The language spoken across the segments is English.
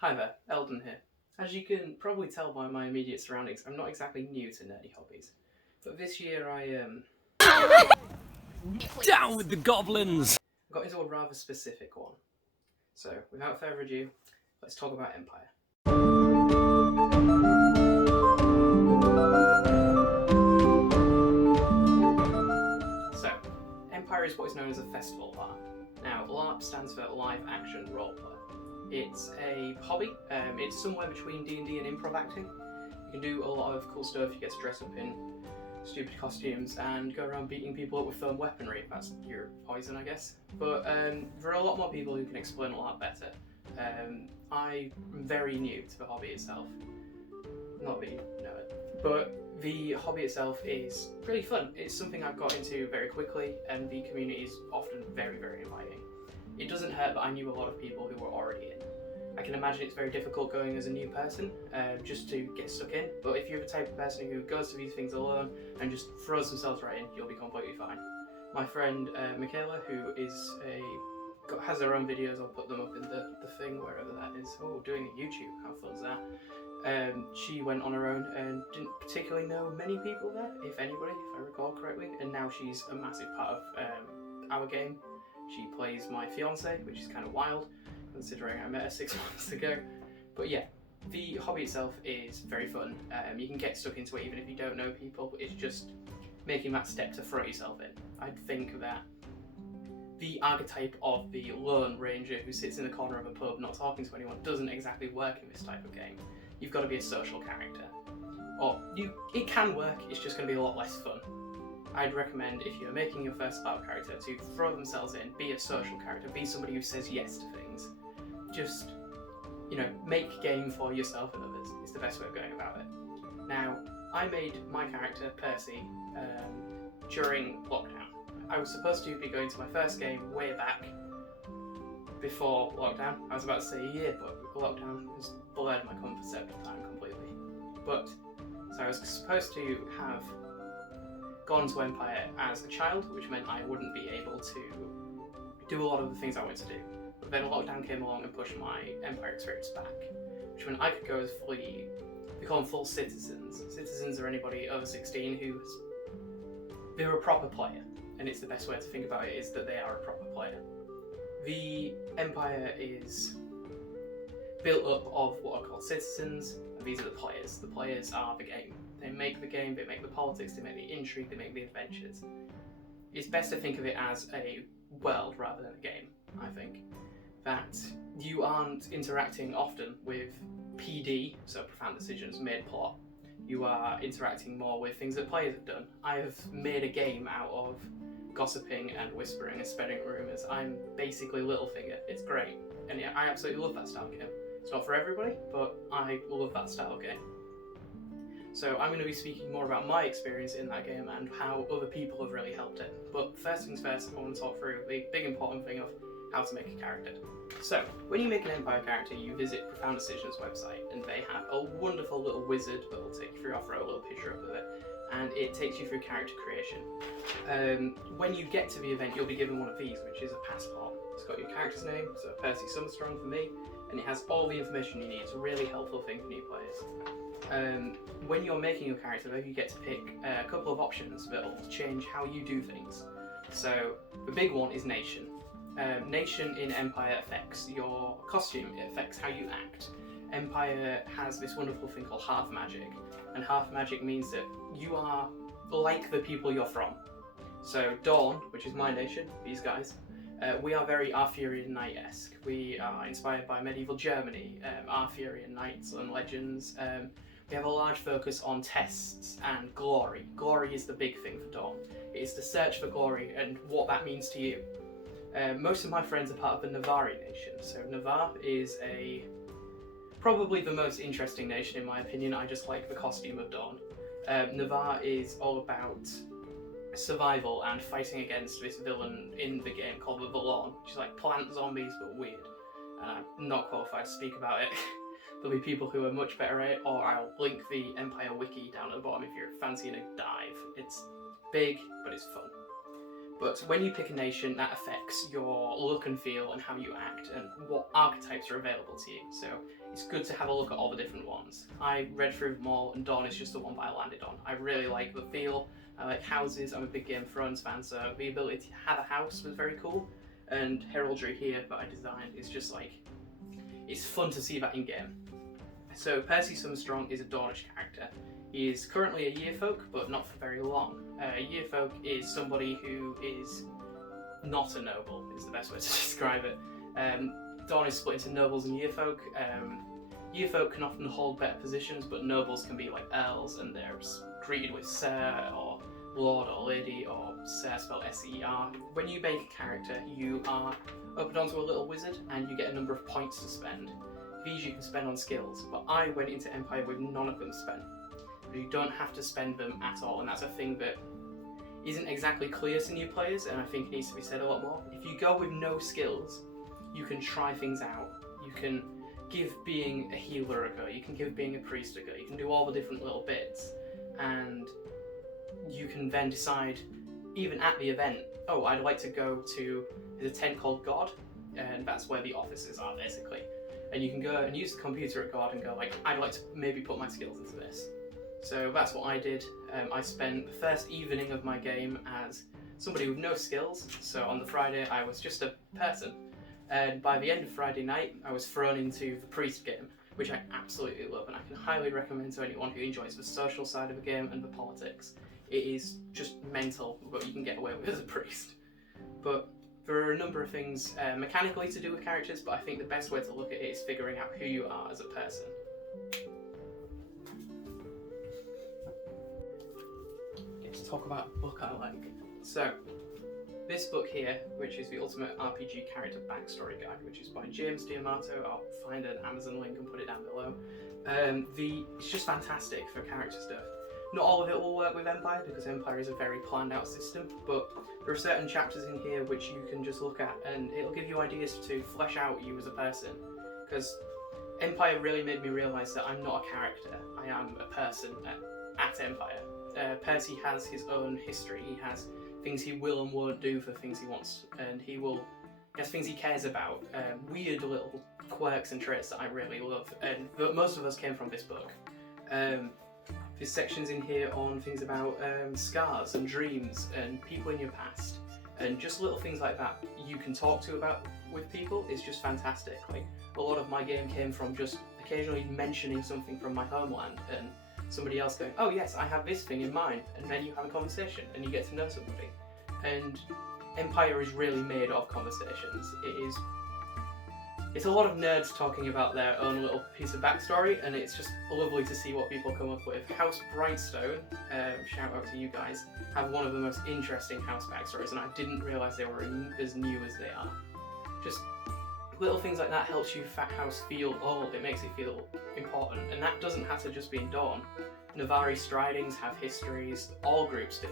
Hi there, Eldon here. As you can probably tell by my immediate surroundings, I'm not exactly new to nerdy hobbies. But this year I Down with the goblins! got into a rather specific one. So, without further ado, let's talk about Empire. So, Empire is what is known as a festival LARP. Now, LARP stands for Live Action Roleplay. It's a hobby. It's somewhere between D&D and improv acting. You can do a lot of cool stuff. You get to dress up in stupid costumes and go around beating people up with foam weaponry, if that's your poison, I guess. But there are a lot more people who can explain a lot better. I'm very new to the hobby itself. Not that you know it. But the hobby itself is really fun. It's something I've got into very quickly, and the community is often very, very inviting. It doesn't hurt that I knew a lot of people who were already in. I can imagine it's very difficult going as a new person, just to get stuck in, but if you're the type of person who goes to these things alone and just throws themselves right in, you'll be completely fine. My friend Michaela, who has her own videos, I'll put them up in the thing, wherever that is. Oh, doing a YouTube, how fun is that? She went on her own and didn't particularly know many people there, if anybody, if I recall correctly, and now she's a massive part of our game. She plays my fiance, which is kind of wild, considering I met her 6 months ago. But yeah, the hobby itself is very fun. You can get stuck into it even if you don't know people. It's just making that step to throw yourself in. I think that the archetype of the lone ranger who sits in the corner of a pub not talking to anyone doesn't exactly work in this type of game. You've got to be a social character. It can work, it's just going to be a lot less fun. I'd recommend, if you're making your first LARP character, to throw themselves in, be a social character, be somebody who says yes to things. Just, make game for yourself and others is the best way of going about it. Now, I made my character, Percy, during lockdown. I was supposed to be going to my first game way back before lockdown. I was about to say a year, but lockdown has blurred my concept of time completely. So I was supposed to have gone to Empire as a child, which meant I wouldn't be able to do a lot of the things I wanted to do. But then lockdown came along and pushed my Empire experience back, which meant I could go as we call them full citizens. Citizens are anybody over 16 they're a proper player, and it's the best way to think about it is that they are a proper player. The Empire is built up of what are called citizens, and these are the players. The players are the game. They make the game, they make the politics, they make the intrigue, they make the adventures. It's best to think of it as a world rather than a game, I think. That you aren't interacting often with PD, so profound decisions, made plot. You are interacting more with things that players have done. I have made a game out of gossiping and whispering and spreading rumours. I'm basically Littlefinger. It's great. And yeah, I absolutely love that style of game. It's not for everybody, but I love that style of game. So I'm going to be speaking more about my experience in that game and how other people have really helped it. But first things first, I want to talk through the big important thing of how to make a character. So, when you make an Empire character, you visit Profound Decisions website, and they have a wonderful little wizard that will take you through. I'll throw a little picture up of it, and it takes you through character creation. When you get to the event, you'll be given one of these, which is a passport. It's got your character's name, so Percy Summerstrong for me, and it has all the information you need. It's a really helpful thing for new players. When you're making your character, though, you get to pick a couple of options that will change how you do things. So, the big one is Nation. Nation in Empire affects your costume, it affects how you act. Empire has this wonderful thing called half magic, and half magic means that you are like the people you're from. So Dawn, which is my nation, these guys, we are very Arthurian Knight-esque. We are inspired by medieval Germany, Arthurian knights and legends. We have a large focus on tests and glory. Glory is the big thing for Dawn. It is the search for glory and what that means to you. Most of my friends are part of the Navarri nation. So Navarre is probably the most interesting nation in my opinion. I just like the costume of Dawn. Navarre is all about survival and fighting against this villain in the game called the Vallon, which is like plant zombies but weird. And I'm not qualified to speak about it. There'll be people who are much better at it, or I'll link the Empire wiki down at the bottom if you're fancying a dive. It's big, but it's fun. But when you pick a nation, that affects your look and feel and how you act and what archetypes are available to you. So it's good to have a look at all the different ones. I read through them all, and Dawn is just the one that I landed on. I really like the feel. I like houses. I'm a big Game of Thrones fan, so the ability to have a house was very cool. And heraldry here that I designed is just like, it's fun to see that in game. So Percy Summerstrong is a Dornish character. He is currently a Yearfolk, but not for very long. A Yearfolk is somebody who is not a noble, is the best way to describe it. Dawn is split into nobles and Yearfolk. Yearfolk can often hold better positions, but nobles can be like earls, and they're greeted with Sir, or Lord, or Lady, or Sir spelled S-E-R. When you make a character, you are opened onto a little wizard, and you get a number of points to spend. These you can spend on skills, but I went into Empire with none of them spent. You don't have to spend them at all, and that's a thing that isn't exactly clear to new players, and I think needs to be said a lot more. If you go with no skills, you can try things out. You can give being a healer a go, you can give being a priest a go, you can do all the different little bits, and you can then decide, even at the event, oh, I'd like to go to a tent called God, and that's where the offices are, basically. And you can go and use the computer at God and go like, I'd like to maybe put my skills into this. So that's what I did. I spent the first evening of my game as somebody with no skills. So on the Friday I was just a person. And by the end of Friday night I was thrown into the priest game, which I absolutely love, and I can highly recommend to anyone who enjoys the social side of the game and the politics. It is just mental what you can get away with as a priest. But there are a number of things mechanically to do with characters, but I think the best way to look at it is figuring out who you are as a person. Talk about a book I like. So, this book here, which is the Ultimate RPG Character Backstory Guide, which is by James D'Amato. I'll find an Amazon link and put it down below. It's just fantastic for character stuff. Not all of it will work with Empire, because Empire is a very planned out system, but there are certain chapters in here which you can just look at, and it'll give you ideas to flesh out you as a person. Because Empire really made me realise that I'm not a character, I am a person at Empire. Percy has his own history. He has things he will and won't do for things he wants, and he has things he cares about. Weird little quirks and traits that I really love, and most of us came from this book. There's sections in here on things about scars and dreams and people in your past, and just little things like that you can talk to about with people is just fantastic. Like, a lot of my game came from just occasionally mentioning something from my homeland, and somebody else going, oh yes, I have this thing in mind, and then you have a conversation and you get to know somebody. And Empire is really made of conversations. It's a lot of nerds talking about their own little piece of backstory, and it's just lovely to see what people come up with. House Brightstone, shout out to you guys, have one of the most interesting house backstories, and I didn't realise they were as new as they are. Just little things like that helps you Fat House feel old, it makes it feel important, and that doesn't have to just be in Dawn. Navari Stridings have histories, all groups do,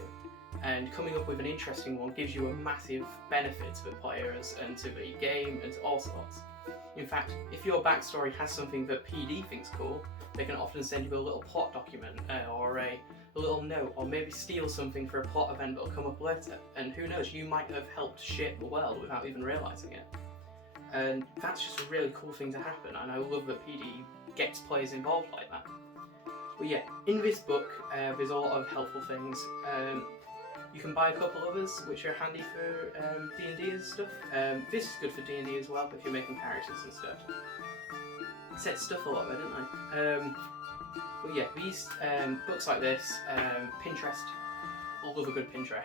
and coming up with an interesting one gives you a massive benefit to the players and to the game and to all sorts. In fact, if your backstory has something that PD thinks cool, they can often send you a little plot document or a little note, or maybe steal something for a plot event that'll come up later, and who knows, you might have helped shape the world without even realising it. And that's just a really cool thing to happen, and I love that PD gets players involved like that. But yeah, in this book there's a lot of helpful things. You can buy a couple others which are handy for D&D and stuff. This is good for D&D as well if you're making characters and stuff. I said stuff a lot there, didn't I? But yeah, these books like this, Pinterest, I love a good Pinterest.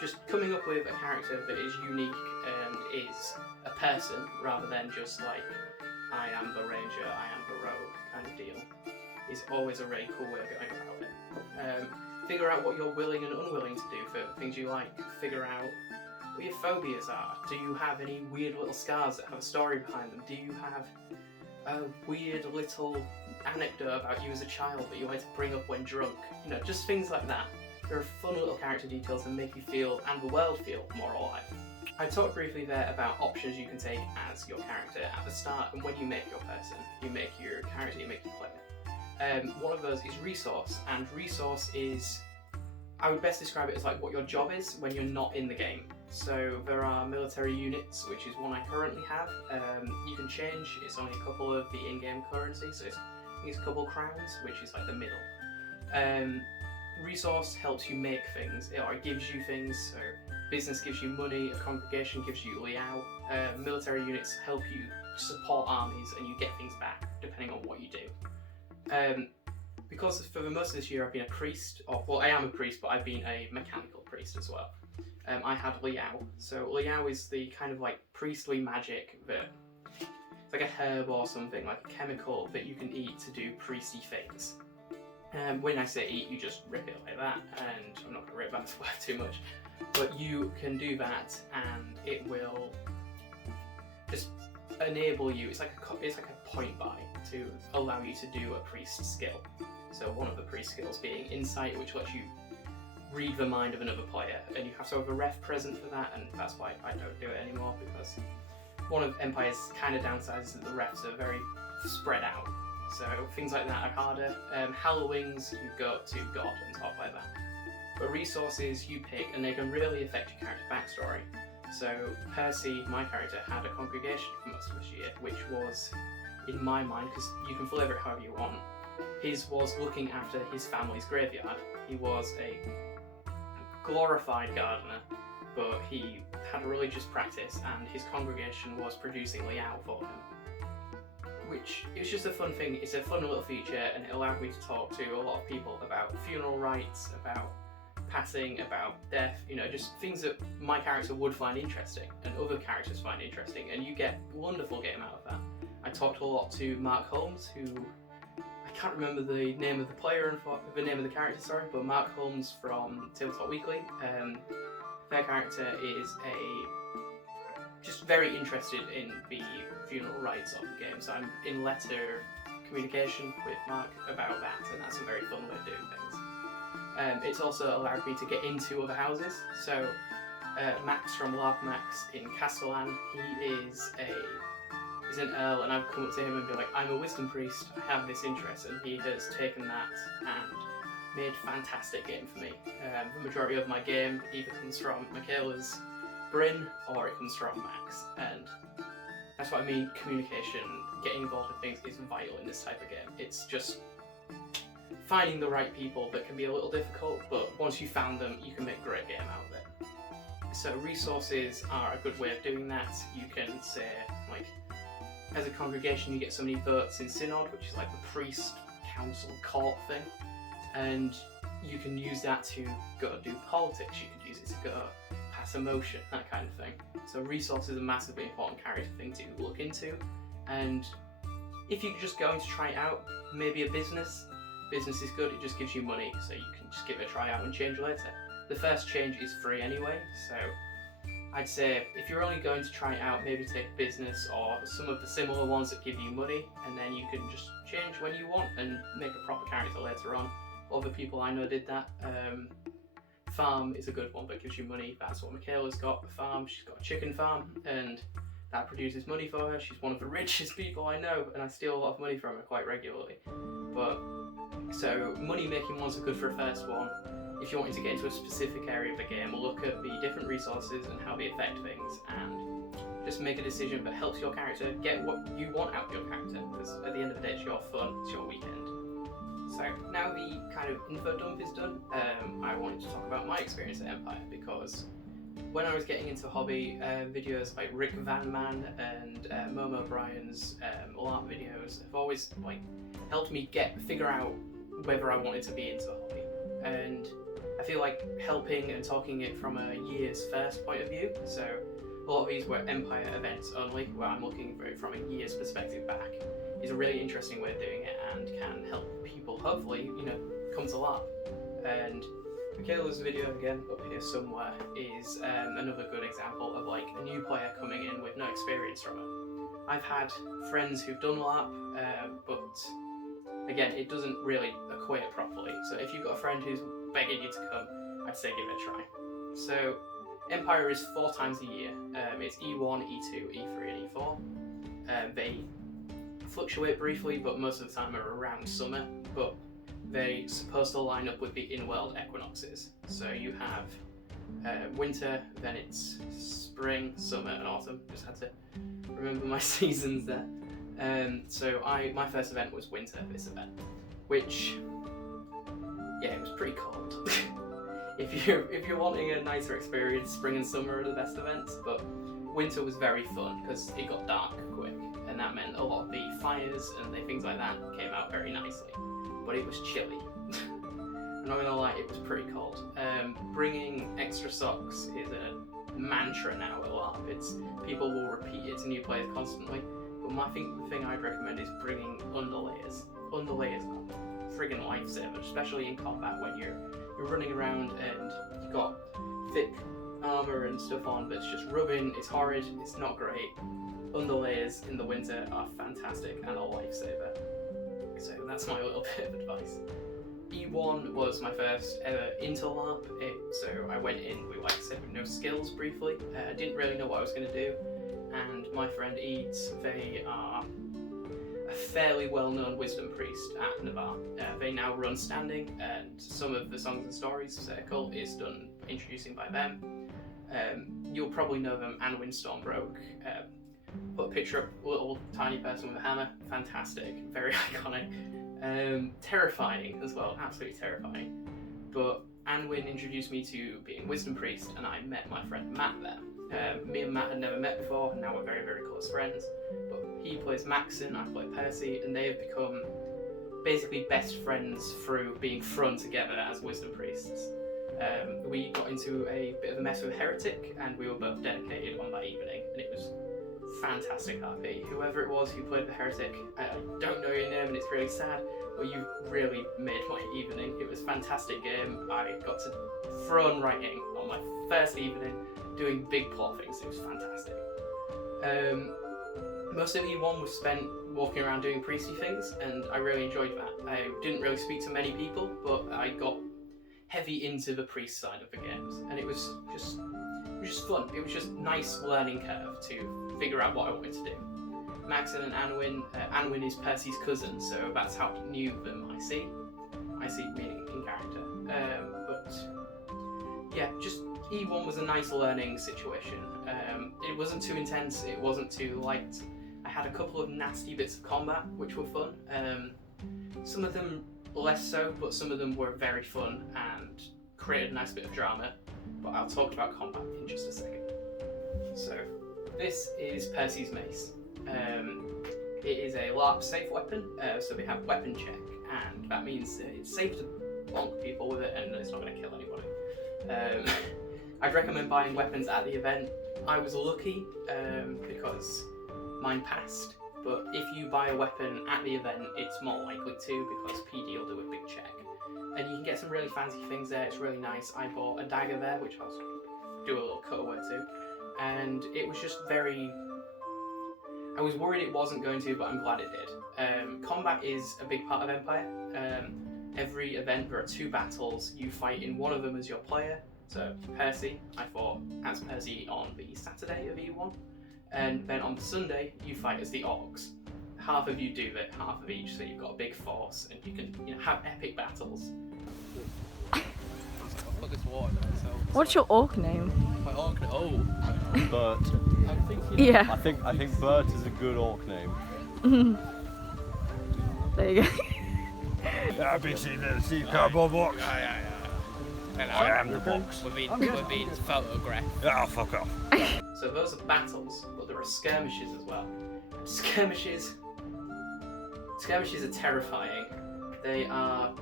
Just coming up with a character that is unique and is a person rather than just like, I am the ranger, I am the rogue kind of deal, is always a really cool way of going about it. Figure out what you're willing and unwilling to do for things you like. Figure out what your phobias are. Do you have any weird little scars that have a story behind them? Do you have a weird little anecdote about you as a child that you like to bring up when drunk? You know, just things like that. There are fun little character details that make you feel, and the world feel, more alive. I talked briefly there about options you can take as your character at the start, and when you make your person, you make your character, you make your player. One of those is resource, and resource is I would best describe it as like what your job is when you're not in the game. So there are military units, which is one I currently have. You can change, it's only a couple of the in-game currency, so it's a couple crowns, which is like the middle. Resource helps you make things, or it gives you things, so business gives you money, a congregation gives you liao. Military units help you support armies and you get things back, depending on what you do. Because for the most of this year I've been a priest, well I am a priest, but I've been a mechanical priest as well. I had liao. So liao is the kind of like priestly magic that it's like a herb or something, like a chemical that you can eat to do priesty things. When I say eat, you just rip it like that, and I'm not going to rip that word too much, but you can do that and it will just enable you, it's like a point buy to allow you to do a priest skill. So one of the priest skills being insight, which lets you read the mind of another player, and you have to have a ref present for that, and that's why I don't do it anymore, because one of Empire's kind of downsides is that the refs are very spread out. So things like that are harder. Hallowings, you go to God and talk like that. But resources you pick, and they can really affect your character backstory. So Percy, my character, had a congregation for most of this year, which was, in my mind, because you can flavour it however you want, his was looking after his family's graveyard. He was a glorified gardener, but he had a religious practice, and his congregation was producing liao for him. Which, it's just a fun thing, it's a fun little feature, and it allowed me to talk to a lot of people about funeral rites, about passing, about death, you know, just things that my character would find interesting, and other characters find interesting, and you get a wonderful game out of that. I talked a lot to Mark Holmes, who, I can't remember the name of the player, the name of the character, sorry, but Mark Holmes from Tabletop Weekly. Their character is just very interested in the funeral rites of the game, so I'm in letter communication with Mark about that, and that's a very fun way of doing things. It's also allowed me to get into other houses, so Max from LARP Max in Castellan, he's an earl, and I've come up to him and be like, I'm a wisdom priest, I have this interest, and he has taken that and made fantastic game for me. The majority of my game either comes from Michaela's Bryn or it comes from Max, and that's what I mean, communication, getting involved in things is vital in this type of game. It's just finding the right people that can be a little difficult, but once you found them, you can make a great game out of it. So resources are a good way of doing that. You can say, like, as a congregation you get so many votes in Synod, which is like the priest, council, court thing, and you can use that to go do politics, you could use it to go pass a motion, that kind of thing. So resources are a massively important character thing to look into, and if you're just going to try it out, maybe a business is good, it just gives you money, so you can just give it a try out and change later. The first change is free anyway, so I'd say if you're only going to try it out, maybe take business or some of the similar ones that give you money, and then you can just change when you want and make a proper character later on. Other people I know did that. Farm is a good one that gives you money. That's what Michaela's got, a farm. She's got a chicken farm, and that produces money for her. She's one of the richest people I know, and I steal a lot of money from her quite regularly. But so money making ones are good for a first one. If you're wanting to get into a specific area of the game, look at the different resources and how they affect things, and just make a decision that helps your character get what you want out of your character, because at the end of the day it's your fun, it's your weekend. So now the kind of info dump is done, I wanted to talk about my experience at Empire, because when I was getting into hobby, videos like Rick Van Man and Momo Bryan's LARP videos have always helped me figure out whether I wanted to be into hobby. And I feel like helping and talking it from a year's first point of view, so a lot of these were Empire events only, where I'm looking for it from a year's perspective back, is a really interesting way of doing it and can help people hopefully, come to LARP. And Michaela's video, again, up here somewhere, is another good example of a new player coming in with no experience from it. I've had friends who've done LARP, but again, it doesn't really equate properly. So if you've got a friend who's begging you to come, I'd say give it a try. So Empire is 4 times a year. It's E1, E2, E3 and E4. They fluctuate briefly, but most of the time are around summer. But they're supposed to line up with the in-world equinoxes. So you have winter, then it's spring, summer, and autumn. Just had to remember my seasons there. So my first event was winter, this event, which, yeah, it was pretty cold. If you're wanting a nicer experience, spring and summer are the best events, but winter was very fun because it got dark quick, and that meant a lot of the fires and things like that came out very nicely. But it was chilly. I'm not gonna lie, it was pretty cold. Bringing extra socks is a mantra now at LARP. People will repeat it to new players constantly, but the thing I'd recommend is bringing underlayers. Underlayers are friggin' lifesaver, especially in combat when you're running around and you've got thick armor and stuff on, but it's just rubbing, it's horrid, it's not great. Underlayers in the winter are fantastic and a lifesaver. So that's my little bit of advice. E1 was my first ever into LARP, so I went in with, like I said, with no skills briefly. I didn't really know what I was going to do, and my friend Eads, they are a fairly well-known wisdom priest at Navarre. They now run Standing, and some of the Songs and Stories circle is done introducing by them. You'll probably know them, Anwin Stormbroke. Put a picture up, little tiny person with a hammer, fantastic, very iconic. Terrifying as well, absolutely terrifying. But Anwin introduced me to being wisdom priest, and I met my friend Matt there. Me and Matt had never met before, and now we're very, very close friends. But he plays Maxon, I play Percy, and they have become basically best friends through being thrown together as wisdom priests. We got into a bit of a mess with Heretic, and we were both dedicated on that evening, and it was fantastic RP. Whoever it was who played the Heretic, I don't know your name and it's really sad, but you really made my evening. It was a fantastic game. I got to thrown writing on my first evening, doing big plot things. It was fantastic. Most of E1 was spent walking around doing priesty things, and I really enjoyed that. I didn't really speak to many people, but I got heavy into the priest side of the games, and it was just fun. It was just nice learning curve to figure out what I wanted to do. Maxon and Anwin, Anwin is Percy's cousin, so that's how new them I see. I see meaning in character. But yeah, just E1 was a nice learning situation. It wasn't too intense, it wasn't too light. I had a couple of nasty bits of combat, which were fun. Some of them less so, but some of them were very fun and created a nice bit of drama. But I'll talk about combat in just a second. So, this is Percy's mace. It is a LARP safe weapon, so they have weapon check, and that means it's safe to bonk people with it and it's not going to kill anybody. I'd recommend buying weapons at the event. I was lucky because mine passed, but if you buy a weapon at the event, it's more likely to because PD will do a big check. And you can get some really fancy things there, it's really nice. I bought a dagger there, which I'll do a little cutaway to, and it was just very... I was worried it wasn't going to, but I'm glad it did. Combat is a big part of Empire. Every event there are 2 battles, you fight in one of them as your player. So Percy, I fought as Percy on the Saturday of E1, and then on the Sunday you fight as the Orcs. Half of you do that, half of each, so you've got a big force, and you can have epic battles. What's your orc name? My orc name? Oh, Bert. Yeah. I think Bert is a good orc name. There you go. ABC, cardboard box. I am the box. we're being photographed. Yeah, fuck off. So those are battles, but there are skirmishes as well. Skirmishes are terrifying. They are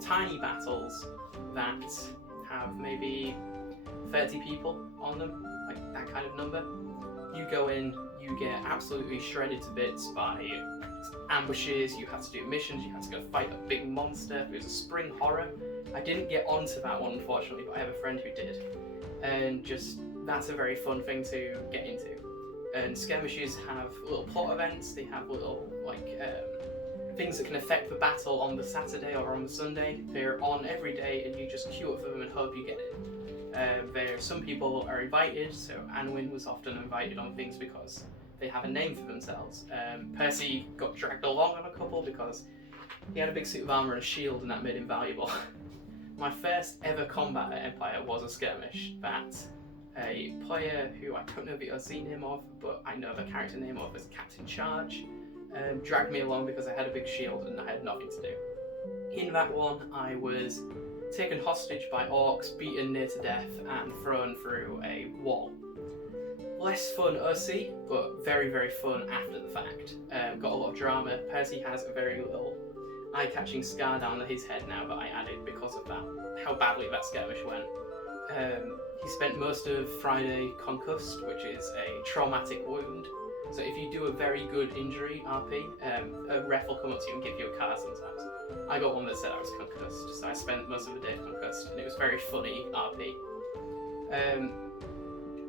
tiny battles that have maybe 30 people on them, like that kind of number. You go in, you get absolutely shredded to bits by ambushes, you have to do missions, you have to go fight a big monster. It was a spring horror. I didn't get onto that one unfortunately, but I have a friend who did. And just, that's a very fun thing to get into. And skirmishes have little plot events, they have little things that can affect the battle on the Saturday or on the Sunday. They're on every day and you just queue up for them and hope you get it. Some people are invited, so Anwin was often invited on things because they have a name for themselves. Percy got dragged along on a couple because He had a big suit of armour and a shield, and that made him valuable. My first ever combat at Empire was a skirmish that a player who I don't know the OC name of, but I know the character name of as Captain Charge, dragged me along because I had a big shield and I had nothing to do. In that one, I was taken hostage by orcs, beaten near to death, and thrown through a wall. Less fun OC, but very, very fun after the fact. Got a lot of drama. Percy has a very little eye-catching scar down his head now that I added because of that, how badly that skirmish went. He spent most of Friday concussed, which is a traumatic wound. So if you do a very good injury RP, a ref will come up to you and give you a card sometimes. I got one that said I was concussed, so I spent most of the day concussed, and it was very funny RP.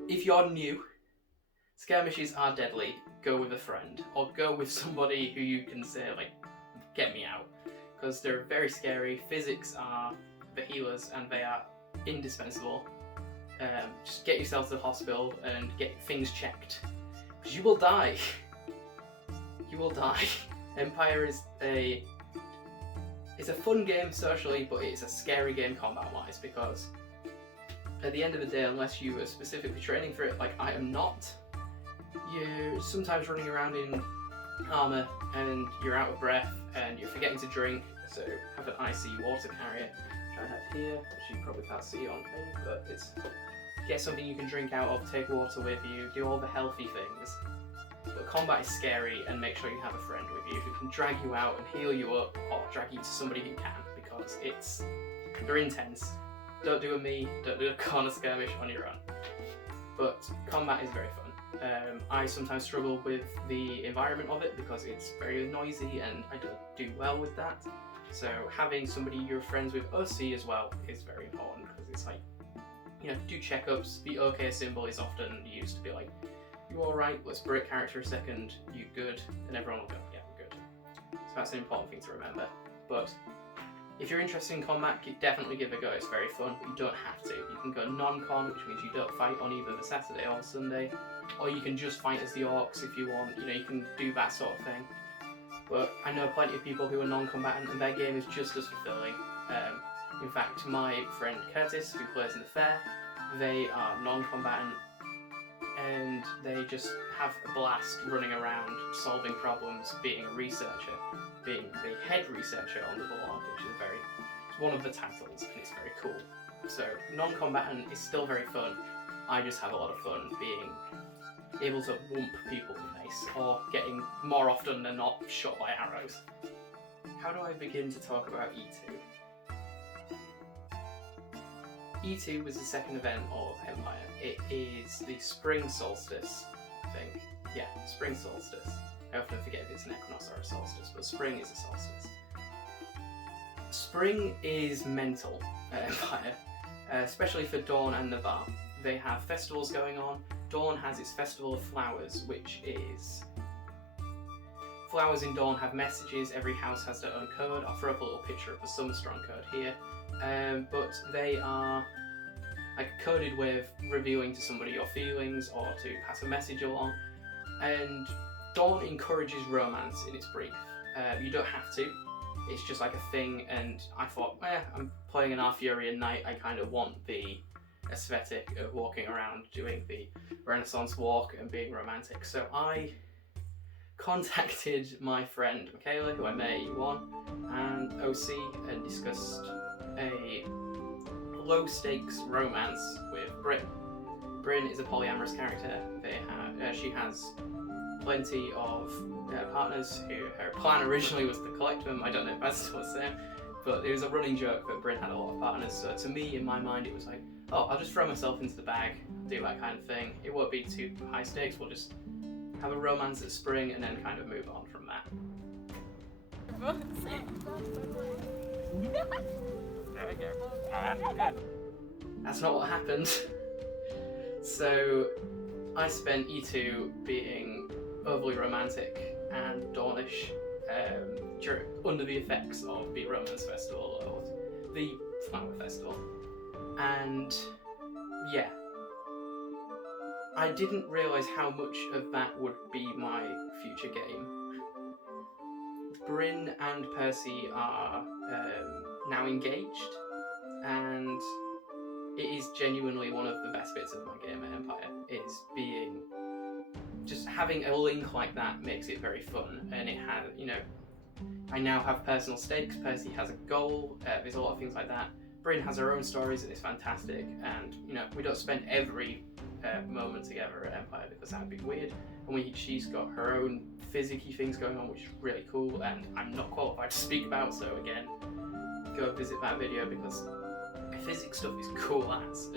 If you're new, skirmishes are deadly. Go with a friend, or go with somebody who you can say, like, get me out. Because they're very scary. Physics are the healers, and they are indispensable. Just get yourself to the hospital and get things checked. Because you will die. You will die. Empire is it's a fun game socially, but it's a scary game combat-wise, because at the end of the day, unless you are specifically training for it, like I am not, you're sometimes running around in armour and you're out of breath and you're forgetting to drink, so have an icy water carrier, which I have here, which you probably can't see on me, but it's get something you can drink out of, take water with you, do all the healthy things. But combat is scary, and make sure you have a friend with you who can drag you out and heal you up, or drag you to somebody who can, because they're intense. Don't do a me, don't do a corner skirmish on your own. But combat is very fun. I sometimes struggle with the environment of it because it's very noisy and I don't do well with that. So having somebody you're friends with OC as well is very important, because it's like, you know, do checkups. The OK symbol is often used to be like, you alright, let's break character a second, you good, and everyone will go, yeah, we're good. So that's an important thing to remember. But if you're interested in combat, definitely give it a go, it's very fun, but you don't have to. You can go non-con, which means you don't fight on either the Saturday or the Sunday, or you can just fight as the orcs if you want, you know, you can do that sort of thing. But I know plenty of people who are non-combatant and their game is just as fulfilling. In fact, my friend Curtis, who plays in the fair, they are non-combatant, and they just have a blast running around, solving problems, being a researcher, being the head researcher on the board, which is it's one of the titles, and it's very cool. So non-combatant is still very fun. I just have a lot of fun being able to whoop people with mace, or getting more often than not shot by arrows. How do I begin to talk about E2? E2 was the second event of Empire. It is the spring solstice, I think. Yeah, spring solstice. I often forget if it's an equinox or a solstice, but spring is a solstice. Spring is mental at Empire, especially for Dawn and Navarre. They have festivals going on. Dawn has its Festival of Flowers, which is... Flowers in Dawn have messages, every house has their own code. I'll throw up a little picture of the Summerstrong code here. But they are like a coded way of revealing to somebody your feelings or to pass a message along. And Dawn encourages romance in its brief. You don't have to, it's just like a thing, and I thought, I'm playing an Arthurian knight, I kind of want the aesthetic of walking around doing the Renaissance walk and being romantic. So I contacted my friend Michaela, who I met at E1, and OC, and discussed a low-stakes romance with Bryn. Bryn is a polyamorous character. She has plenty of partners who her plan originally was to collect them. I don't know if that's still the same, but it was a running joke that Bryn had a lot of partners. So to me, in my mind, it was like, oh, I'll just throw myself into the bag, do that kind of thing. It won't be too high stakes. We'll just have a romance at spring and then kind of move on from that. That's not what happened. So I spent E2 being overly romantic and Dawnish under the effects of the Romance Festival, or the Flower Festival. And yeah, I didn't realise how much of that would be my future game. Bryn and Percy are now engaged, and it is genuinely one of the best bits of my game at Empire, is being, just having a link like that makes it very fun, and it has, you know, I now have personal stakes, Percy has a goal, there's a lot of things like that. Bryn has her own stories and it's fantastic, and you know, we don't spend every moment together at Empire because that would be weird, and she's got her own physicky things going on which is really cool, and I'm not qualified to speak about, so again, go visit that video because physics stuff is cool as,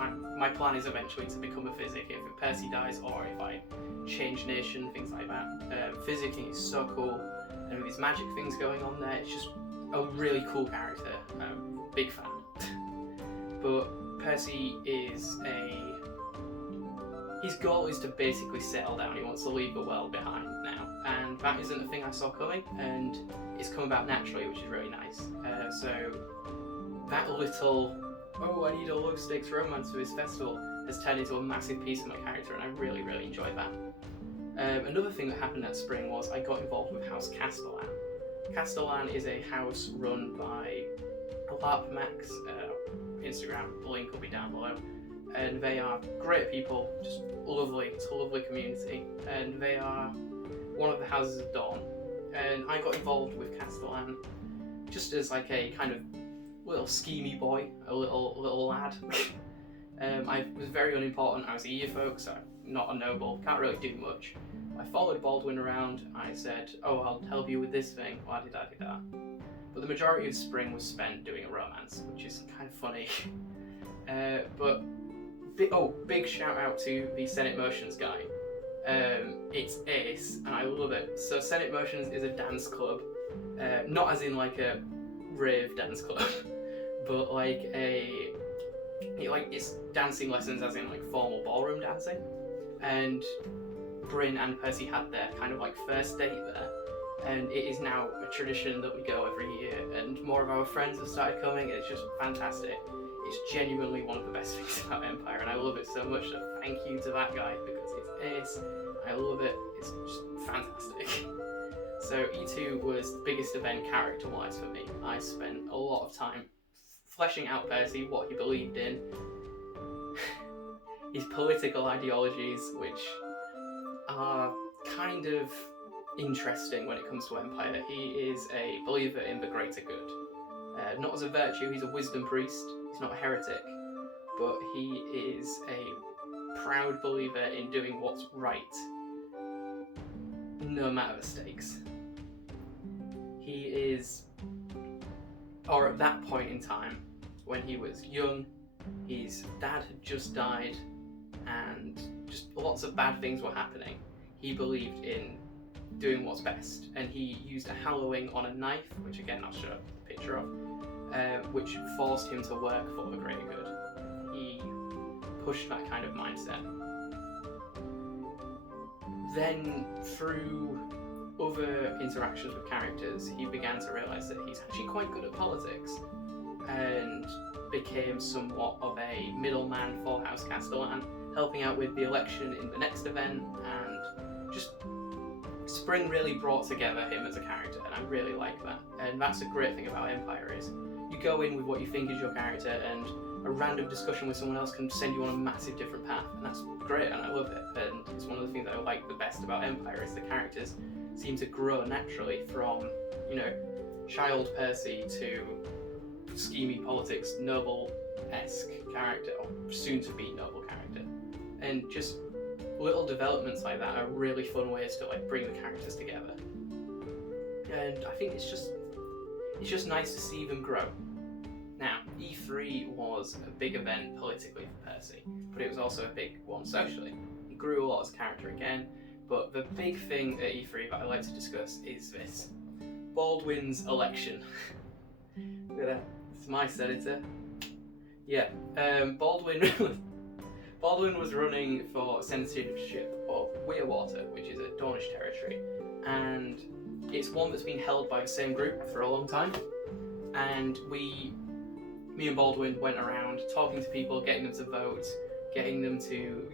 and my plan is eventually to become a physic if Percy dies or if I change nation, things like that. Physicking is so cool, and with these magic things going on there, it's just a really cool character. Big fan. But Percy is his goal is to basically settle down. He wants to leave the world behind now, and that isn't a thing I saw coming, and it's come about naturally, which is really nice. So that little, oh, I need a low stakes romance for this festival, has turned into a massive piece of my character, and I really, really enjoy that. Another thing that happened that spring was I got involved with House Castellan. Castellan is a house run by LARP Max, Instagram, the link will be down below, and they are great people, just lovely, it's a lovely community, and they are one of the Houses of Dawn, and I got involved with Castellan just as like a kind of little schemy boy, a little lad. I was very unimportant, I was a year folk, so I'm not a noble, can't really do much. I followed Baldwin around, I said, oh, I'll help you with this thing, la-di-da-di-da. But the majority of spring was spent doing a romance, which is kind of funny. But, big shout out to the Senate Motions guy. It's ace, and I love it. So Senate Motions is a dance club, not as in like a rave dance club, but like it's dancing lessons as in like formal ballroom dancing. And Bryn and Percy had their kind of like first date there, and it is now a tradition that we go every year, and more of our friends have started coming, and it's just fantastic. It's genuinely one of the best things about Empire, and I love it so much, so thank you to that guy, because it's ace, I love it, it's just fantastic. So E2 was the biggest event character-wise for me. I spent a lot of time fleshing out Percy, what he believed in, his political ideologies, which are kind of interesting when it comes to Empire. He is a believer in the greater good. Not as a virtue, he's a wisdom priest, he's not a heretic, but he is a proud believer in doing what's right, no matter the stakes. He is, or at that point in time, when he was young, his dad had just died, and just lots of bad things were happening. He believed in doing what's best, and he used a hallowing on a knife, which again I'll show a picture of, which forced him to work for the greater good. He pushed that kind of mindset. Then through other interactions with characters, he began to realise that he's actually quite good at politics, and became somewhat of a middleman for House Castellan, helping out with the election in the next event, and just spring really brought together him as a character, and I really like that. And that's a great thing about Empire, is you go in with what you think is your character, and a random discussion with someone else can send you on a massive different path, and that's great, and I love it. And it's one of the things that I like the best about Empire, is the characters seem to grow naturally from, you know, child Percy to schemy politics, noble-esque character, or soon-to-be noble character. And just little developments like that are really fun ways to like bring the characters together. And I think it's just nice to see them grow. Now, E3 was a big event politically for Percy, but it was also a big one socially. He grew a lot as a character again, but the big thing at E3 that I like to discuss is this. Baldwin's election. Look at that, it's my senator. Yeah, Baldwin was running for senatorship of Weirwater, which is a Dornish territory, and it's one that's been held by the same group for a long time. And me and Baldwin went around talking to people, getting them to vote, getting them to...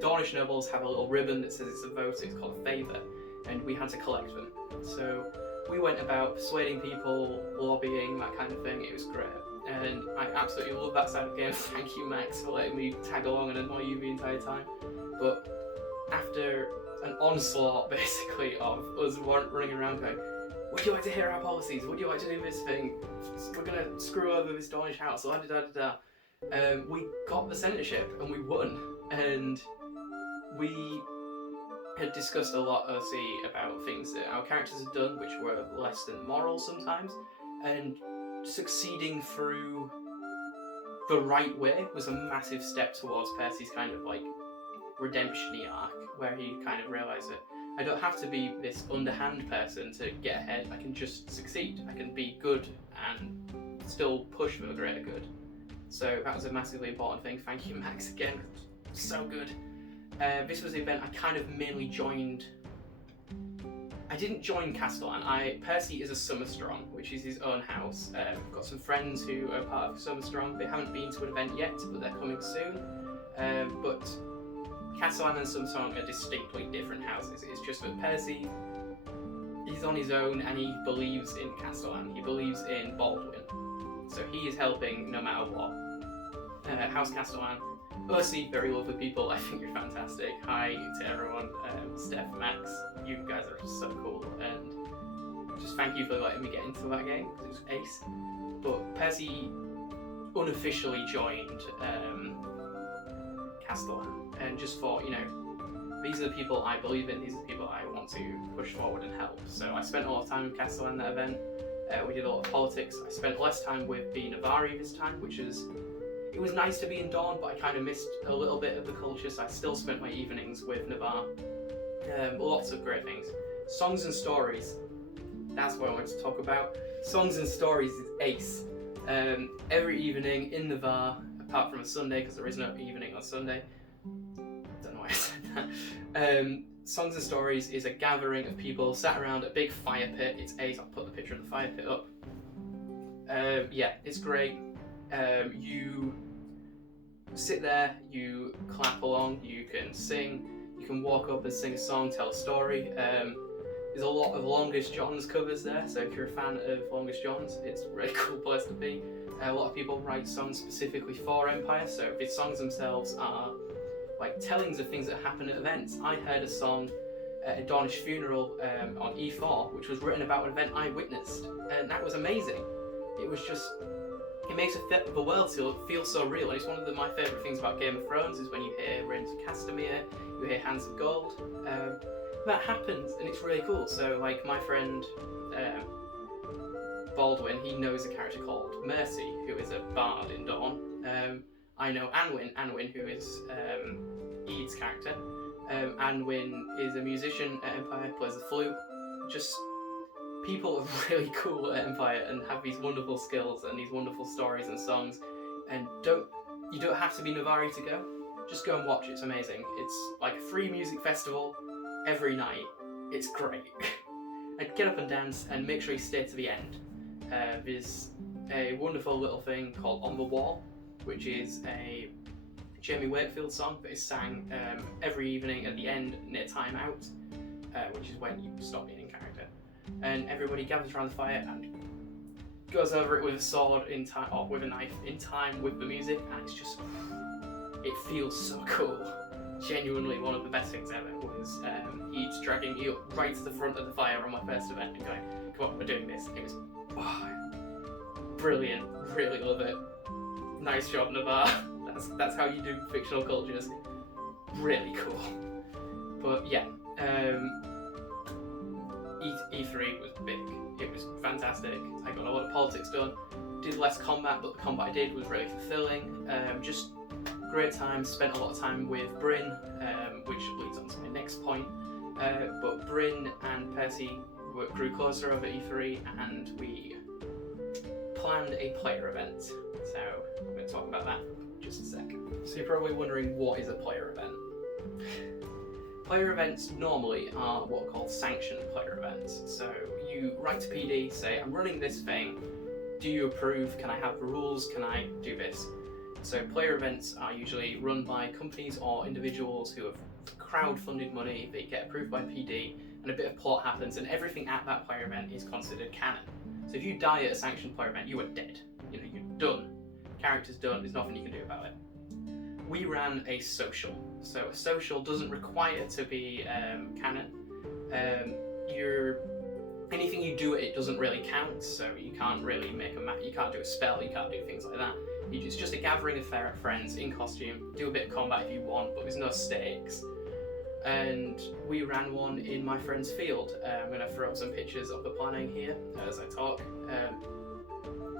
Dornish nobles have a little ribbon that says it's a vote, it's called a favour, and we had to collect them. So we went about persuading people, lobbying, that kind of thing. It was great. And I absolutely love that side of the game. Thank you, Max, for letting me tag along and annoy you the entire time. But after an onslaught, basically, of us running around going, would you like to hear our policies? Would you like to do this thing? We're going to screw over this Dornish house. We got the senatorship and we won. And we had discussed a lot, about things that our characters had done, which were less than moral sometimes. And succeeding through the right way was a massive step towards Percy's kind of like redemption-y arc, where he kind of realised that I don't have to be this underhand person to get ahead, I can just succeed, I can be good and still push for the greater good. So that was a massively important thing. Thank you, Max, again, so good. This was the event I kind of mainly joined. I didn't join Castellan. Percy is a Summerstrong, which is his own house. I've got some friends who are part of Summerstrong. They haven't been to an event yet, but they're coming soon. But Castellan and Summerstrong are distinctly different houses. It's just that Percy, he's on his own and he believes in Castellan. He believes in Baldwin. So he is helping no matter what. House Castellan. Ursi, very lovely people. I think you're fantastic. Hi to everyone. Steph, Max, you guys are just so cool, and just thank you for letting me get into that game because it was ace. But Percy unofficially joined Castellan and just thought, you know, these are the people I believe in. These are the people I want to push forward and help. So I spent a lot of time with Castellan that event. We did a lot of politics. I spent less time with the Navari this time, which is. It was nice to be in Dawn, but I kind of missed a little bit of the culture, so I still spent my evenings with Navarre. Lots of great things. Songs and stories. That's what I wanted to talk about. Songs and stories is ace. Every evening in Navarre, apart from a Sunday, because there is no evening on Sunday. Don't know why I said that. Songs and Stories is a gathering of people sat around a big fire pit. It's ace. I'll put the picture of the fire pit up. Yeah, it's great. You sit there, you clap along, you can sing, you can walk up and sing a song, tell a story. There's a lot of Longest John's covers there, so if you're a fan of Longest John's, it's a really cool place to be. A lot of people write songs specifically for Empire, so the songs themselves are like tellings of things that happen at events. I heard a song at a Dornish funeral on E4, which was written about an event I witnessed, and that was amazing. It was just... It makes the world feel so real, and it's one of my favourite things about Game of Thrones is when you hear Rains of Castamere, you hear Hands of Gold. That happens, and it's really cool. So, like, my friend Baldwin, he knows a character called Mercy, who is a bard in Dawn. I know Anwin, who is Ead's character. Anwin is a musician at Empire, plays the flute. Just... People are really cool at Empire and have these wonderful skills and these wonderful stories and songs, and you don't have to be Navari to go. Just go and watch. It's amazing. It's like a free music festival every night. It's great. And get up and dance and make sure you stay to the end. There's a wonderful little thing called On the Wall, which is a Jamie Wakefield song that is sang every evening at the end near time out, which is when you stop being in character. And everybody gathers around the fire and goes over it with a sword in time, or with a knife in time with the music, and it's just, it feels so cool. Genuinely one of the best things ever was Eads dragging you up right to the front of the fire on my first event and going, come on, we're doing this. It was brilliant, really love it. Nice job, Navarre. That's how you do fictional cultures. Really cool. But yeah, E3 was big. It was fantastic. I got a lot of politics done. Did less combat, but the combat I did was really fulfilling. Just great time. Spent a lot of time with Bryn, which leads on to my next point. But Bryn and Percy grew closer over E3, and we planned a player event. So I'm going to talk about that in just a sec. So you're probably wondering, what is a player event? Player events normally are what are called sanctioned player events. So you write to PD, say, I'm running this thing, do you approve? Can I have the rules? Can I do this? So player events are usually run by companies or individuals who have crowd-funded money, they get approved by PD, and a bit of plot happens, and everything at that player event is considered canon. So if you die at a sanctioned player event, you are dead. You know, you're done. Character's done. There's nothing you can do about it. We ran a social. So a social doesn't require to be canon. Anything you do, it doesn't really count. So you can't really make you can't do a spell. You can't do things like that. It's just a gathering of friends in costume. Do a bit of combat if you want, but there's no stakes. And we ran one in my friend's field. I'm going to throw up some pictures of the planning here as I talk.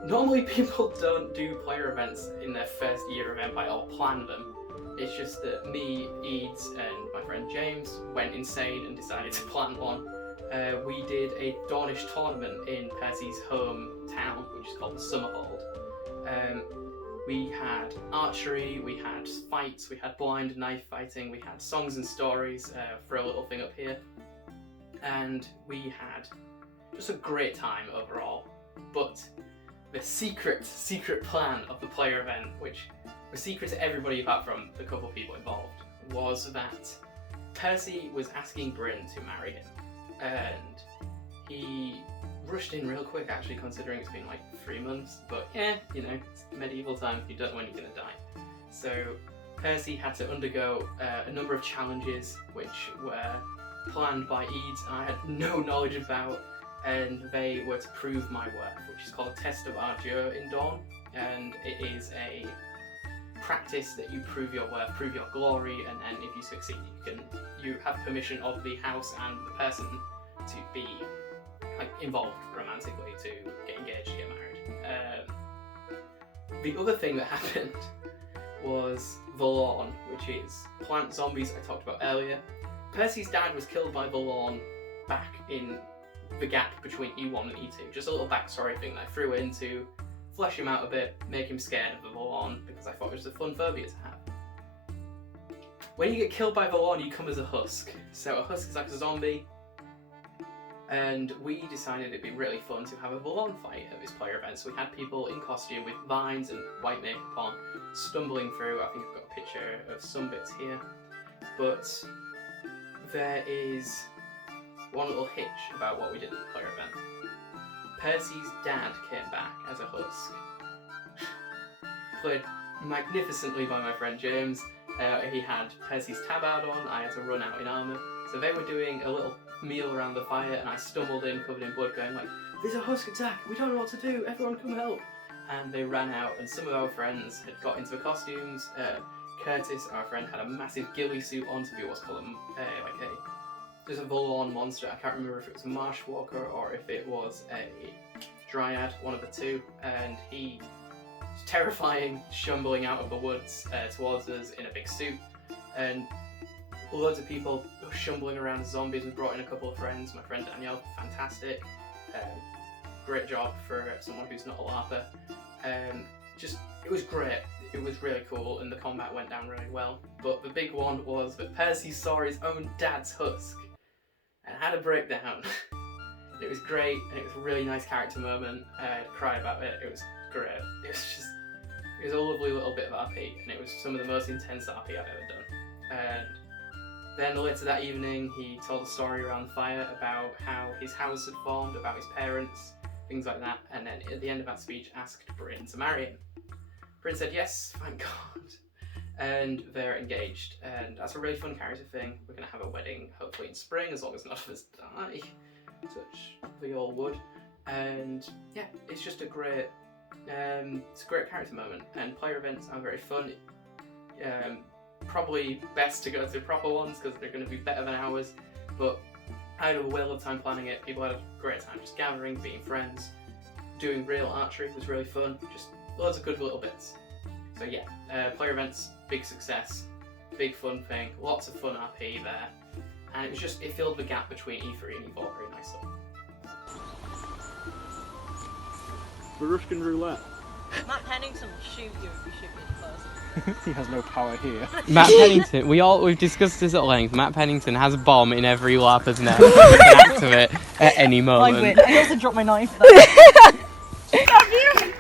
Normally people don't do player events in their first year of Empire or plan them. It's just that me, Eads, and my friend James went insane and decided to plan one. We did a Dornish tournament in Percy's hometown, which is called the Summerhold. We had archery, we had fights, we had blind knife fighting, we had songs and stories, for a little thing up here. And we had just a great time overall. But the secret plan of the player event, which was secret to everybody apart from the couple of people involved, was that Percy was asking Bryn to marry him. And he rushed in real quick, actually, considering it's been like 3 months, but yeah, you know, it's medieval times, you don't know when you're gonna die. So Percy had to undergo a number of challenges which were planned by Eads and I had no knowledge about, and they were to prove my worth, which is called a test of ardure in Dawn, and it is a practice that you prove your worth, prove your glory, and then if you succeed, you have permission of the house and the person to be involved romantically, to get engaged, get married. The other thing that happened was the Lawn, which is plant zombies I talked about earlier. Percy's dad was killed by the Lawn back in the gap between E1 and E2. Just a little backstory thing that I threw in to flesh him out a bit, make him scared of the Lawn, because I thought it was a fun phobia to have. When you get killed by the Lawn, you come as a husk. So a husk is like a zombie. And we decided it'd be really fun to have a Lawn fight at this player event. So we had people in costume with vines and white makeup on, stumbling through. I think I've got a picture of some bits here. But there is one little hitch about what we did at the player event. Percy's dad came back as a husk. Played magnificently by my friend James. He had Percy's tabard on, I had to run out in armour. So they were doing a little meal around the fire and I stumbled in covered in blood going like, "There's a husk attack, we don't know what to do, everyone come help." And they ran out and some of our friends had got into the costumes. Curtis, our friend, had a massive ghillie suit on to be what's called there's a Volon monster. I can't remember if it was a Marshwalker or if it was a Dryad, one of the two, and he was terrifying, stumbling out of the woods towards us in a big suit, and loads of people shumbling around as zombies. We brought in a couple of friends. My friend Danielle, fantastic. Great job for someone who's not a LARPer. It was great. It was really cool and the combat went down really well. But the big one was that Percy saw his own dad's husk and had a breakdown. It was great and it was a really nice character moment. I cried about it. It was great. It was a lovely little bit of RP and it was some of the most intense RP I've ever done. And then later that evening he told a story around the fire about how his house had formed, about his parents, things like that, and then at the end of that speech asked Bryn to marry him. Bryn said yes, thank God, and they're engaged, and that's a really fun character thing. We're going to have a wedding hopefully in spring, as long as none of us die, which we all would, and yeah, it's just a great character moment, and player events are very fun. Probably best to go to proper ones because they're going to be better than ours, but I had a whale of time planning it. People had a great time just gathering, being friends, doing real archery was really fun, just loads of good little bits. So yeah, player events, big success, big fun thing, lots of fun RP there, and it filled the gap between E3 and E4 very nicely. Barushkin roulette. Matt Pennington will shoot you if you shoot me first. He has no power here. Matt Pennington, we've discussed this at length. Matt Pennington has a bomb in every LARPer's nest. He can activate at any moment. I also dropped my knife.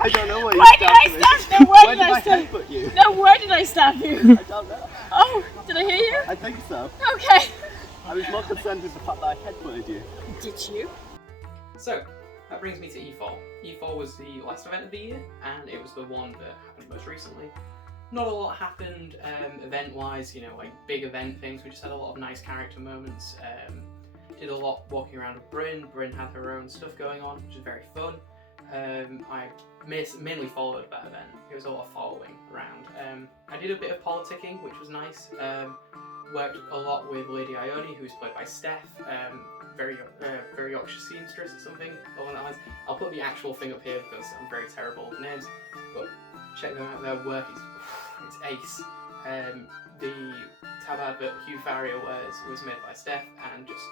I don't know where Why did I stab you? Where did I stab headbutt you? No, where did I stab you? I don't know. Oh, did I hear you? I think so. Okay. I was more concerned with the fact that I headbutted you. Did you? So, that brings me to E4. E4 was the last event of the year, and it was the one that happened most recently. Not a lot happened event-wise, you know, like big event things. We just had a lot of nice character moments. Did a lot walking around with Bryn. Bryn had her own stuff going on, which was very fun. I mainly followed that event. It was a lot of following around. I did a bit of politicking, which was nice. Worked a lot with Lady Ione, who was played by Steph. Very Yorkshire seamstress or something along that lines. I'll put the actual thing up here because I'm very terrible with names, but check them out. Their work is it's ace. The tabard that Hugh Farrier wears was made by Steph and just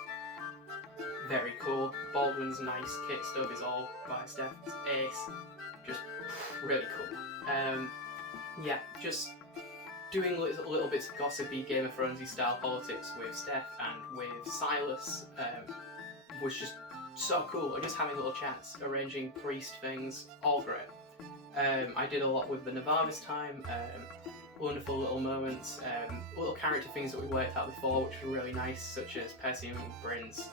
very cool. Baldwin's nice kit stuff is all by Steph. It's ace. Just really cool. Yeah, just doing little bits of gossipy Game of Thronesy style politics with Steph and with Silas was just so cool. Or just having little chats, arranging priest things, all great. I did a lot with the Navarre this time. Wonderful little moments, little character things that we worked out before, which were really nice, such as Percy and Bryn's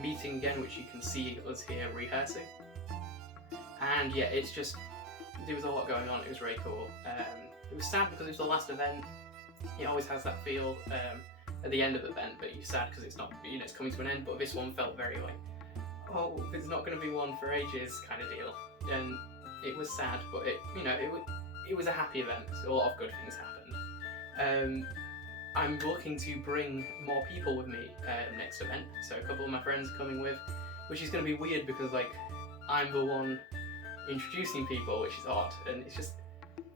meeting again, which you can see us here rehearsing. And yeah, it's just, there was a lot going on. It was really cool. It was sad because it was the last event. It always has that feel at the end of the event, but you're sad because it's not, you know, it's coming to an end. But this one felt very like, oh, there's not going to be one for ages kind of deal. And it was sad, but it, you know, it was a happy event. So a lot of good things happened. I'm looking to bring more people with me next event. So a couple of my friends are coming with, which is going to be weird because like I'm the one introducing people, which is odd, and it's just,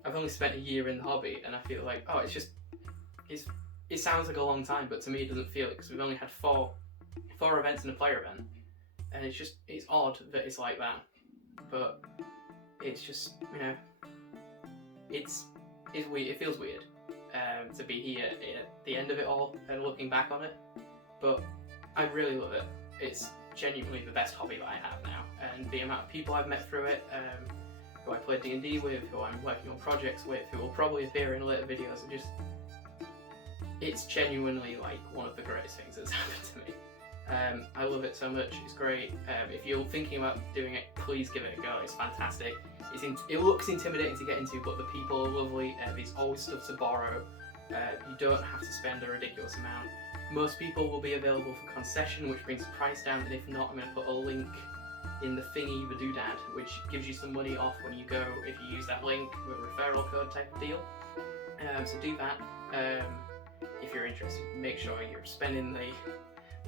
I've only spent a year in the hobby, and I feel like, oh, it sounds like a long time, but to me it doesn't feel it because we've only had four events and a player event, and it's odd that it's like that, but it's just, you know, it's weird. It feels weird to be here at the end of it all and looking back on it, but I really love it. It's genuinely the best hobby that I have now, and the amount of people I've met through it, who I play D&D with, who I'm working on projects with, who will probably appear in later videos, and just, it's genuinely like one of the greatest things that's happened to me. I love it so much. It's great. If you're thinking about doing it, please give it a go. It's fantastic. It looks intimidating to get into, but the people are lovely. There's always stuff to borrow. You don't have to spend a ridiculous amount. Most people will be available for concession, which brings the price down, and if not, I'm going to put a link in the thingy, the doodad, which gives you some money off when you go, if you use that link with a referral code type of deal. So do that. If you're interested, make sure you're spending the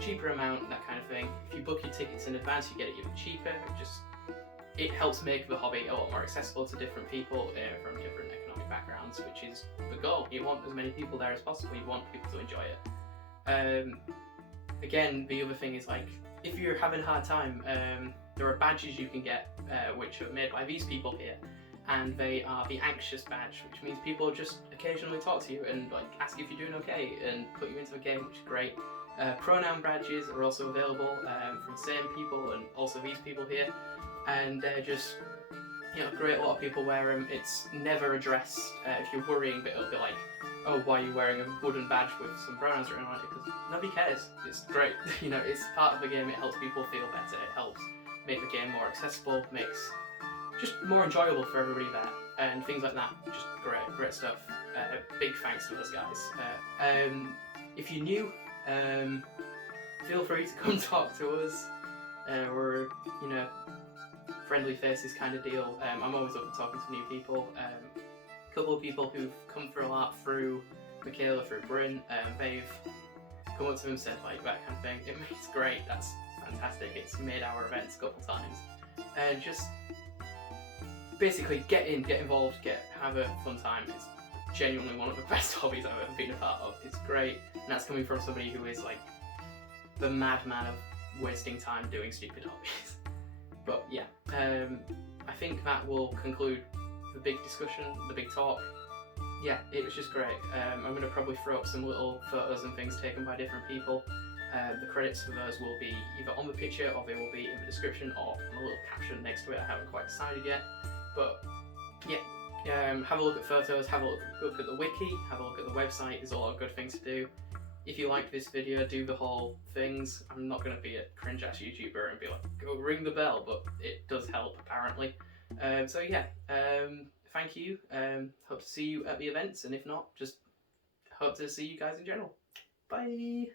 cheaper amount, that kind of thing. If you book your tickets in advance, you get it even cheaper. It helps make the hobby a lot more accessible to different people from different economic backgrounds, which is the goal. You want as many people there as possible. You want people to enjoy it. Again, the other thing is like, if you're having a hard time, there are badges you can get which are made by these people here, and they are the anxious badge, which means people just occasionally talk to you and like ask if you're doing okay and put you into the game, which is great. Pronoun badges are also available from the same people and also these people here, and they're just, you know, great. A lot of people wear them. It's never addressed if you're worrying, but it'll be like, oh, why are you wearing a wooden badge with some pronouns written on it? Because nobody cares. It's great. You know, it's part of the game. It helps people feel better. It helps make the game more accessible, makes just more enjoyable for everybody there, and things like that. Just great stuff. Big thanks to those guys. If you're new, feel free to come talk to us. We're, you know, friendly faces kind of deal. I'm always open to talking to new people. A couple of people who've come through a lot through Michaela, through Bryn, they've come up to me and said like that kind of thing. It's great. That's fantastic. It's made our events a couple times, and just basically get involved, have a fun time. It's genuinely one of the best hobbies I've ever been a part of. It's great, and that's coming from somebody who is like the madman of wasting time doing stupid hobbies. But yeah, I think that will conclude the big discussion, the big talk. Yeah, it was just great. I'm going to probably throw up some little photos and things taken by different people. The credits for those will be either on the picture or they will be in the description or on a little caption next to it. I haven't quite decided yet. But yeah, have a look at photos, have a look at the wiki, have a look at the website. There's a lot of good things to do. if you liked this video, do the whole things. I'm not going to be a cringe-ass YouTuber and be like, go ring the bell, but it does help, apparently. So yeah, thank you. Hope to see you at the events, and if not, just hope to see you guys in general. Bye!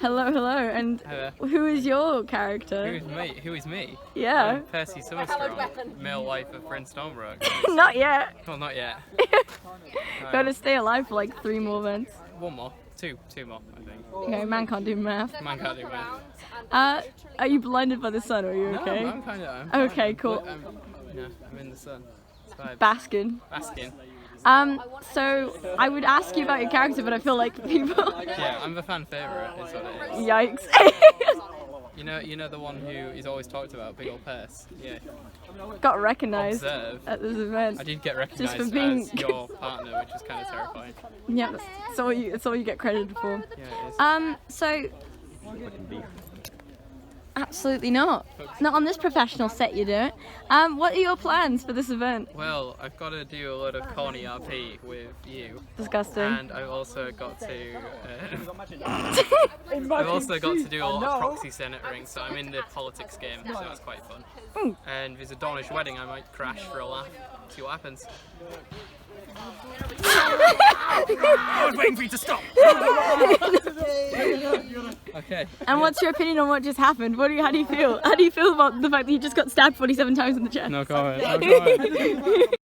Hello, and Hello. who is your character? Who is me? Who is me? Yeah. I'm Percy Summerstrong, male wife of Bryn Stormbrook. Not yet. Well, not yet. Gotta stay alive for like 3 more events. One more. Two more, I think. Okay, man can't do math. Man can't do math. Are you blinded by the sun? Are you okay? No, I'm kind of. Okay, cool. I'm in the sun. It's fine. Basking. Basking. So I would ask you about your character, but I feel like people. Yeah, I'm the fan favourite, is what it is. Yikes. You know the one who is always talked about, big old purse. Yeah. Got recognised Observe. at this event. I did get Just recognised for being- as your partner, which is kind of terrifying. Yeah, that's all you get credited for. Yeah, it is. So. Absolutely not. Not on this professional set, you don't. What are your plans for this event? Well, I've got to do a lot of corny RP with you, Disgusting. and I've also got to. I've also got to do a lot of proxy senatoring, so I'm in the politics game, so that's quite fun. Ooh. And there's a Dornish wedding, I might crash for a laugh, see what happens. I was waiting for you to stop. Okay. And what's your opinion on what just happened? How do you feel? How do you feel about the fact that you just got stabbed 47 times in the chest? No comment. No comment.